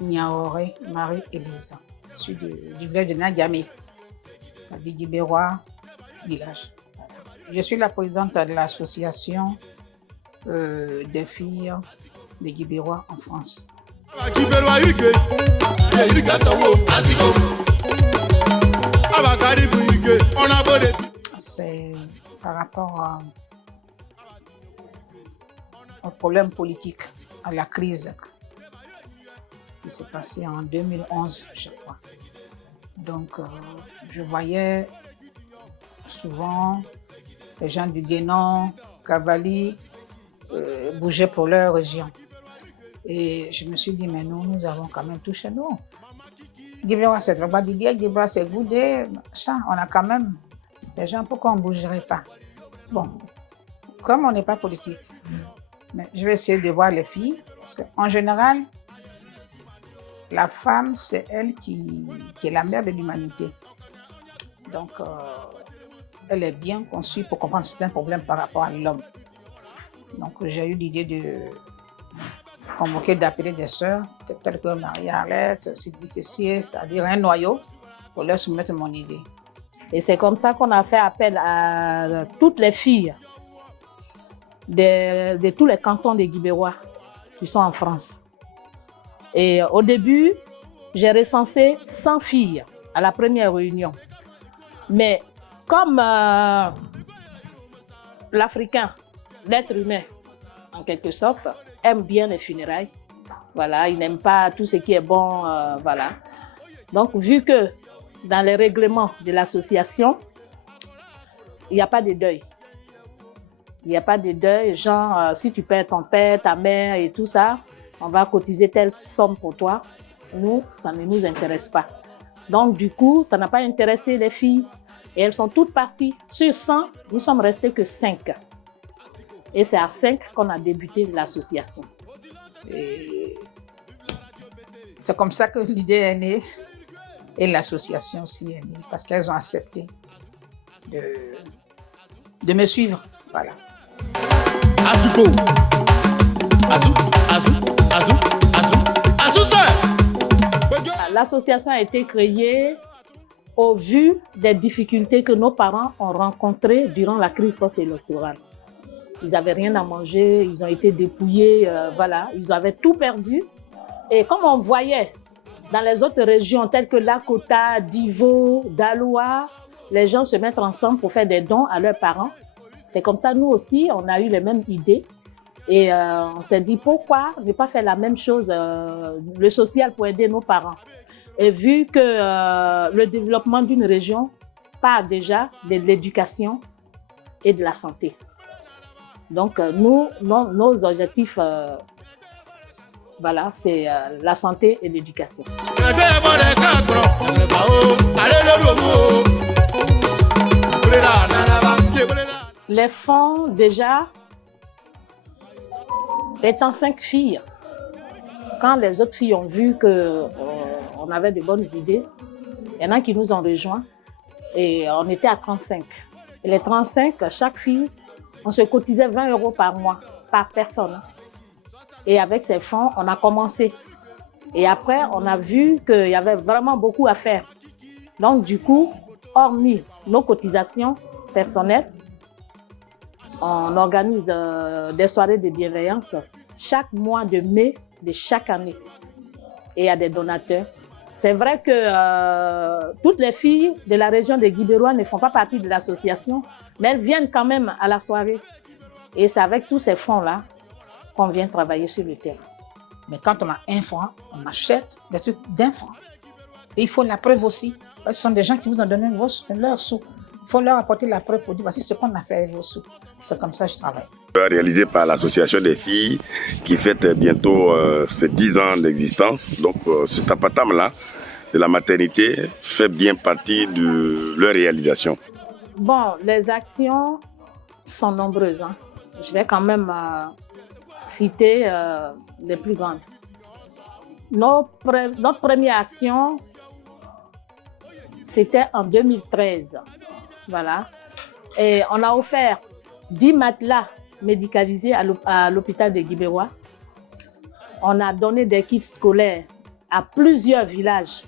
Niaoré Marie-Élise. Je suis du village de Nadiamé, du Guibérois village. Je suis la présidente de l'association des filles de Guibérois en France. C'est par rapport au problème politique, à la crise qui s'est passée en 2011, je crois. Donc, je voyais souvent les gens du Guénon, Cavali, bouger pour leur région. Et je me suis dit, mais nous avons quand même tout chez nous. Guibérois, c'est Drogba Didier, Guibérois, c'est Goudé, machin. On a quand même des gens, pourquoi on ne bougerait pas? Bon, comme on n'est pas politique, mais je vais essayer de voir les filles, parce qu'en général, la femme, c'est elle qui est la mère de l'humanité. Donc, elle est bien conçue pour comprendre certains problèmes par rapport à l'homme. Donc, j'ai eu l'idée de convoquer, d'appeler des sœurs, telles que Marie-Arlette, Sylvie Tessier, c'est-à-dire un noyau, pour leur soumettre mon idée. Et c'est comme ça qu'on a fait appel à toutes les filles de tous les cantons des Guibérois qui sont en France. Et au début, j'ai recensé 100 filles à la première réunion. Mais comme l'Africain, l'être humain, en quelque sorte, aime bien les funérailles, voilà, il n'aime pas tout ce qui est bon, voilà. Donc, vu que dans les règlements de l'association, il n'y a pas de deuil. Il n'y a pas de deuil, genre, si tu perds ton père, ta mère et tout ça, on va cotiser telle somme pour toi. Nous, ça ne nous intéresse pas. Donc, du coup, ça n'a pas intéressé les filles. Et elles sont toutes parties. Sur 100, nous sommes restés que 5. Et c'est à 5 qu'on a débuté l'association. Et c'est comme ça que l'idée est née. Et l'association aussi est née. Parce qu'elles ont accepté de me suivre. Voilà. L'association a été créée au vu des difficultés que nos parents ont rencontrées durant la crise post-électorale. Ils n'avaient rien à manger, ils ont été dépouillés, voilà, ils avaient tout perdu. Et comme on voyait dans les autres régions telles que Lakota, Divo, Daloa, les gens se mettent ensemble pour faire des dons à leurs parents. C'est comme ça, nous aussi, on a eu les mêmes idées. Et on s'est dit, pourquoi ne pas faire la même chose, le social pour aider nos parents? Et vu que le développement d'une région part déjà de l'éducation et de la santé. Donc, nos objectifs, voilà, c'est la santé et l'éducation. Les fonds, déjà, étant 5 filles, quand les autres filles ont vu qu'on avait de bonnes idées, il y en a qui nous ont rejoints et on était à 35. Et les 35, chaque fille, on se cotisait 20 € par mois, par personne. Et avec ces fonds, on a commencé. Et après, on a vu qu'il y avait vraiment beaucoup à faire. Donc, du coup, hormis nos cotisations personnelles, on organise des soirées de bienveillance chaque mois de mai de chaque année. Et il y a des donateurs. C'est vrai que toutes les filles de la région de Guibérois ne font pas partie de l'association, mais elles viennent quand même à la soirée. Et c'est avec tous ces fonds-là qu'on vient travailler sur le terrain. Mais quand on a un franc, on achète des trucs d'un franc. Et il faut la preuve aussi. Ce sont des gens qui vous ont donné leurs sous. Il faut leur apporter la preuve pour dire voici ce qu'on a fait avec vos sous. C'est comme ça que je travaille. Réalisé par l'association des filles qui fête bientôt ses 10 ans d'existence. Donc ce tapatam-là de la maternité fait bien partie de leur réalisation. Bon, les actions sont nombreuses. Hein. Je vais quand même citer les plus grandes. Notre première action, c'était en 2013. Voilà. Et on a offert 10 matelas médicalisés à l'hôpital de Guibérois. On a donné des kits scolaires à plusieurs villages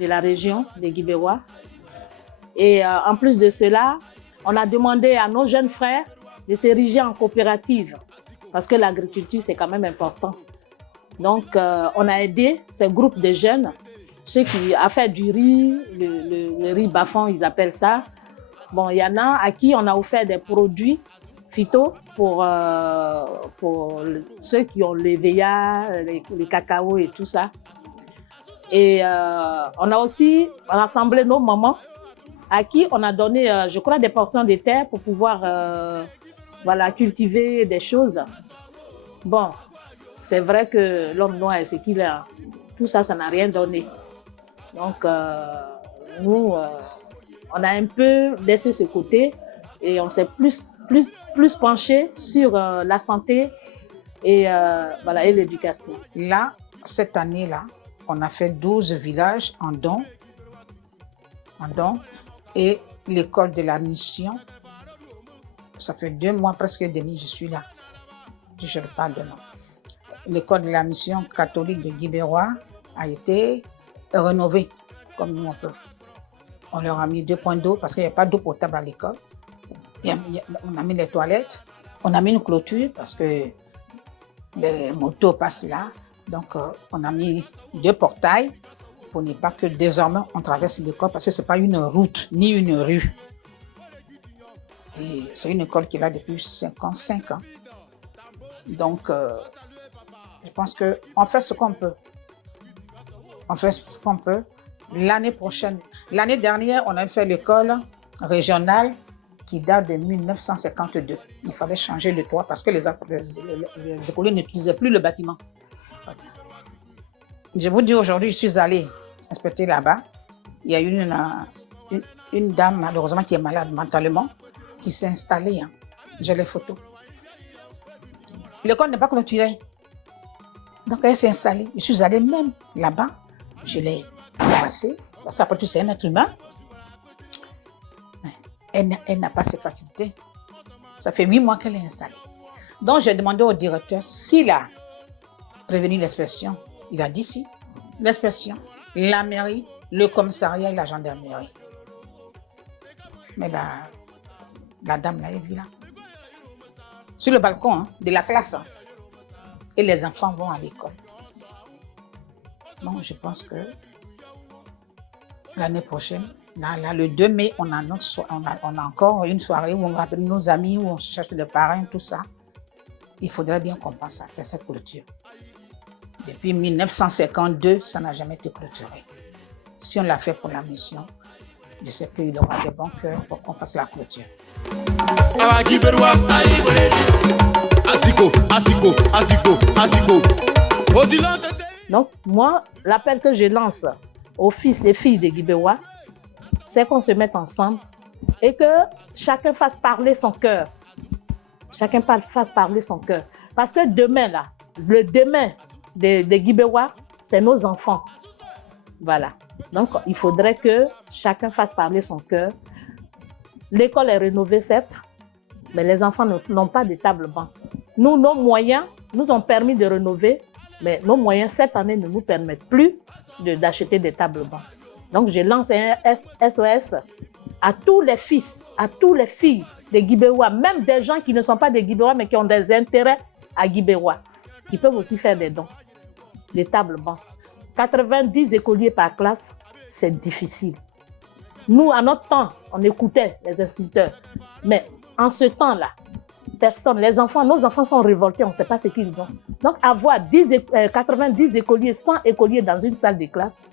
de la région des Guibérois. Et en plus de cela, on a demandé à nos jeunes frères de s'ériger en coopérative parce que l'agriculture, c'est quand même important. Donc, on a aidé ces groupes de jeunes, ceux qui ont fait du riz, le riz bafon, ils appellent ça. Bon, il y en a à qui on a offert des produits phyto pour ceux qui ont les VIA, les cacao et tout ça. Et on a aussi rassemblé nos mamans à qui on a donné, je crois, des portions de terre pour pouvoir voilà, cultiver des choses. Bon, c'est vrai que l'homme noir, c'est qu'il a tout ça, ça n'a rien donné. Donc, nous, on a un peu laissé ce côté et on s'est plus penché sur la santé et, voilà, et l'éducation. Là, cette année-là, on a fait 12 villages en don. Et l'école de la mission, ça fait 2 mois presque et demi, je suis là. Je ne parle de nom. L'école de la mission catholique de Guibérois a été rénovée, comme nous on peut. On leur a mis 2 points d'eau parce qu'il n'y a pas d'eau potable à l'école. On a mis les toilettes, on a mis une clôture parce que les motos passent là. Donc, on a mis 2 portails pour ne pas que désormais on traverse l'école parce que ce n'est pas une route ni une rue. Et c'est une école qui est là depuis 55 ans. Donc, je pense qu'on fait ce qu'on peut. On fait ce qu'on peut. L'année prochaine, l'année dernière, on a fait l'école régionale qui date de 1952. Il fallait changer le toit parce que les écoliers n'utilisaient plus le bâtiment. Je vous dis aujourd'hui, je suis allée inspecter là-bas. Il y a une dame, malheureusement, qui est malade mentalement, qui s'est installée. Hein. J'ai les photos. L'école n'est pas clôturée. Donc, elle s'est installée. Je suis allée même là-bas. Je l'ai embrassée. Parce qu'après tout, c'est un être humain. Elle n'a pas ses facultés. Ça fait 8 mois qu'elle est installée. Donc, j'ai demandé au directeur s'il a prévenu l'inspection. Il a dit si. L'inspection, la mairie, le commissariat et la gendarmerie. Mais la dame là, elle vit là. Sur le balcon de la classe. Et les enfants vont à l'école. Donc, je pense que l'année prochaine, là, le 2 mai, on a encore une soirée où on va appeler nos amis, où on cherche des parrains, tout ça. Il faudrait bien qu'on pense à faire cette clôture. Depuis 1952, ça n'a jamais été clôturé. Si on l'a fait pour la mission, je sais qu'il aura des bons cœurs pour qu'on fasse la clôture. Donc, moi, l'appel que je lance aux fils et filles des Guibérois, c'est qu'on se mette ensemble et que chacun fasse parler son cœur. Chacun fasse parler son cœur. Parce que demain, là, le demain des Guibérois, c'est nos enfants. Voilà. Donc, il faudrait que chacun fasse parler son cœur. L'école est rénovée, certes, mais les enfants n'ont pas de table-banc. Nous, nos moyens nous ont permis de rénover, mais nos moyens, cette année, ne nous permettent plus d'acheter des tables-bancs. Donc, je lance un SOS à tous les fils, à toutes les filles des Guibérois, même des gens qui ne sont pas des Guibérois, mais qui ont des intérêts à Guibérois, qui peuvent aussi faire des dons, des tables-bancs. 90 écoliers par classe, c'est difficile. Nous, à notre temps, on écoutait les instituteurs, mais en ce temps-là, personne, nos enfants sont révoltés, on ne sait pas ce qu'ils ont. Donc, avoir 90 écoliers, 100 écoliers dans une salle de classe,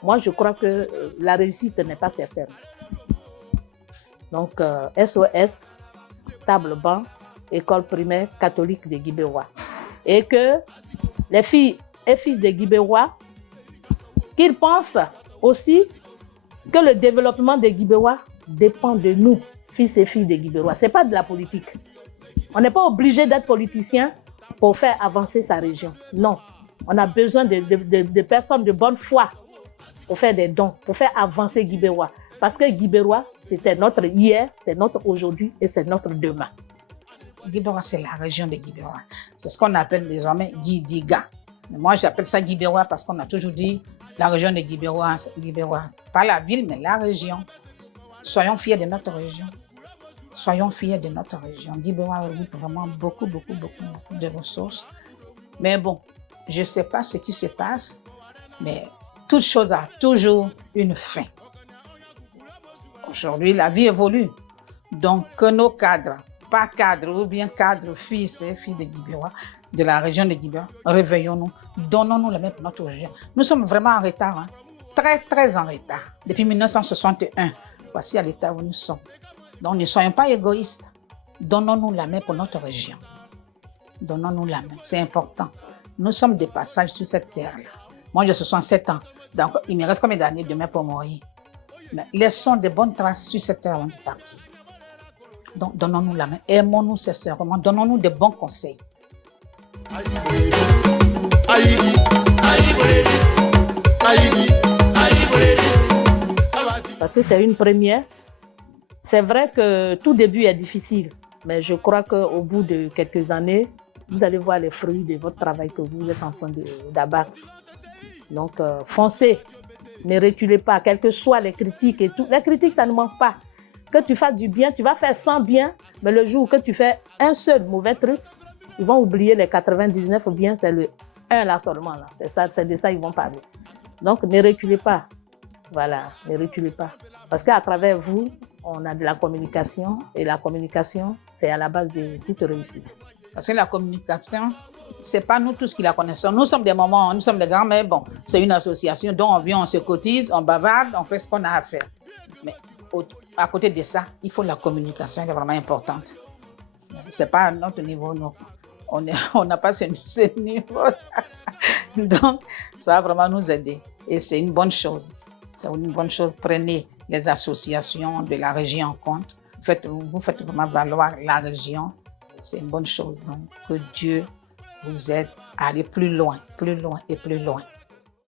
moi, je crois que la réussite n'est pas certaine. Donc, SOS, table-banc, école primaire catholique des Guibérois. Et que les filles et fils des Guibérois, qu'ils pensent aussi que le développement des Guibérois dépend de nous, fils et filles des Guibérois. Ce n'est pas de la politique. On n'est pas obligé d'être politicien pour faire avancer sa région. Non, on a besoin de personnes de bonne foi pour faire des dons, pour faire avancer Guibérois. Parce que Guibérois, c'était notre hier, c'est notre aujourd'hui et c'est notre demain. Guibérois, c'est la région de Guibérois. C'est ce qu'on appelle désormais Guidiga. Mais moi, j'appelle ça Guibérois parce qu'on a toujours dit la région de Guibérois, pas la ville, mais la région. Soyons fiers de notre région. Soyons fiers de notre région. Guibérois regroupe vraiment beaucoup de ressources. Mais bon, je ne sais pas ce qui se passe, mais toute chose a toujours une fin. Aujourd'hui, la vie évolue. Donc, que nos cadres, pas cadres ou bien cadres, fils et filles de Guibérois, de la région de Guibérois, réveillons-nous, donnons-nous la main pour notre région. Nous sommes vraiment en retard, hein? Très en retard. Depuis 1961, voici à l'état où nous sommes. Donc, ne soyons pas égoïstes. Donnons-nous la main pour notre région. Donnons-nous la main, c'est important. Nous sommes de passage sur cette terre-là. Moi, j'ai 67 ans, donc il me reste combien d'années demain pour mourir? Mais laissons de bonnes traces sur cette terre avant de partir. Donc, donnons-nous la main, aimons-nous sincèrement, donnons-nous de bons conseils. Parce que c'est une première. C'est vrai que tout début est difficile, mais je crois qu'au bout de quelques années, vous allez voir les fruits de votre travail que vous êtes en train d'abattre. Donc, foncez, ne reculez pas, quelles que soient les critiques et tout. Les critiques, ça ne manque pas. Que tu fasses du bien, tu vas faire 100 bien, mais le jour que tu fais un seul mauvais truc, ils vont oublier les 99 ou bien c'est le 1 là seulement. Là. C'est de ça qu'ils vont parler. Donc, ne reculez pas. Voilà, ne reculez pas. Parce qu'à travers vous, on a de la communication et la communication, c'est à la base de toute réussite. Parce que la communication, c'est pas nous tous qui la connaissons. Nous sommes des mamans, nous sommes des grands, mais bon, c'est une association dont on vient, on se cotise, on bavarde, on fait ce qu'on a à faire. Mais à côté de ça, il faut la communication, elle est vraiment importante. C'est pas à notre niveau, non. On n'a pas ce niveau. Donc, ça va vraiment nous aider. Et c'est une bonne chose. C'est une bonne chose. Prenez les associations de la région en compte. Vous faites vraiment valoir la région. C'est une bonne chose. Donc, que Dieu vous aide à aller plus loin et plus loin.